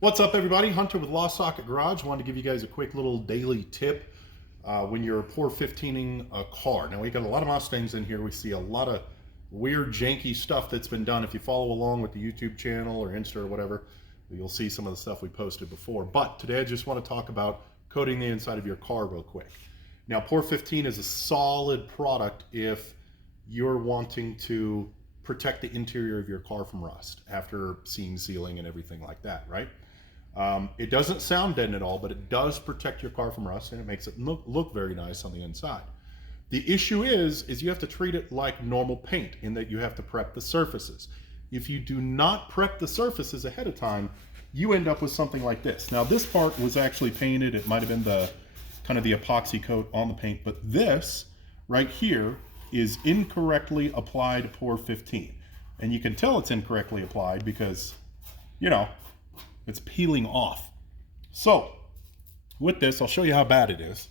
What's up, everybody? Hunter with Lost Socket Garage. Wanted to give you guys a quick little daily tip when you're pour 15ing a car. Now, we got a lot of Mustangs in here. We see a lot of weird, janky stuff that's been done. If you follow along with the YouTube channel or Insta or whatever, you'll see some of the stuff we posted before. But today I just want to talk about coating the inside of your car real quick. Now, Pour 15 is a solid product if you're wanting to protect the interior of your car from rust after seam sealing and everything like that, right? It doesn't sound dead at all, but it does protect your car from rust and it makes it look very nice on the inside. The issue is you have to treat it like normal paint in that you have to prep the surfaces. If you do not prep the surfaces ahead of time, you end up with something like this. Now, this part was actually painted. It might have been the kind of the epoxy coat on the paint, but this right here is incorrectly applied Pour 15. And you can tell it's incorrectly applied because, you know, it's peeling off. So with this, I'll show you how bad it is.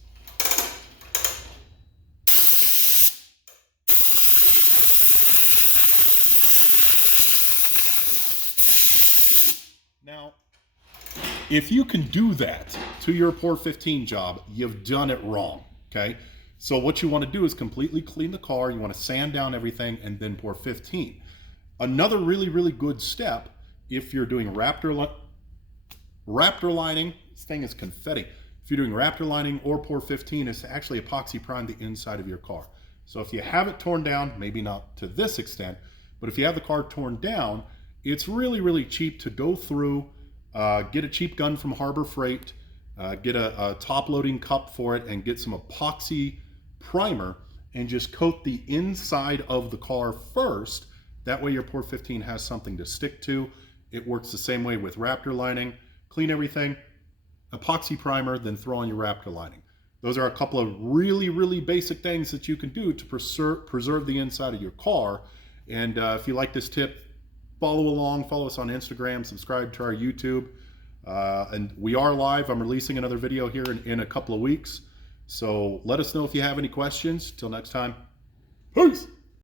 Now, if you can do that to your Pour 15 job, you've done it wrong, okay? So what you want to do is completely clean the car. You want to sand down everything and then Pour 15. Another really, really good step if you're doing Raptor lining, this thing is confetti. If you're doing Raptor lining or Pour 15, is to actually epoxy prime the inside of your car. So if you have it torn down, maybe not to this extent, but if you have the car torn down, it's really, really cheap to go through, get a cheap gun from Harbor Freight, get a top loading cup for it and get some epoxy primer and just coat the inside of the car first. That way your Pour 15 has something to stick to. It works the same way with Raptor lining. Clean everything, epoxy primer, then throw on your Raptor lining. Those are a couple of really, really basic things that you can do to preserve the inside of your car. And if you like this tip, follow along, follow us on Instagram, subscribe to our YouTube. And we are live. I'm releasing another video here in a couple of weeks. So let us know if you have any questions. Till next time, peace.